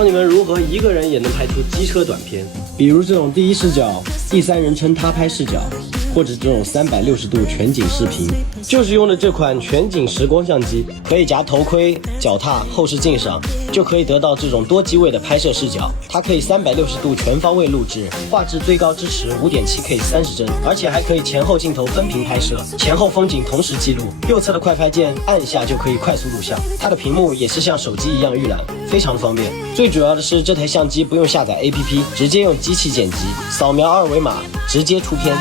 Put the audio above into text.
教你们如何一个人也能拍出机车短片，比如这种第一视角、第三人称他拍视角，或者这种360度全景视频。就是用的这款全景时光相机，可以夹头盔、脚踏、后视镜上，就可以得到这种多机位的拍摄视角。它可以360度全方位录制，画质最高支持 5.7K 30帧，而且还可以前后镜头分屏拍摄，前后风景同时记录。右侧的快拍键按下就可以快速录像，它的屏幕也是像手机一样预览，非常方便。最主要的是这台相机不用下载 APP， 直接用机器剪辑，扫描二维码直接出片。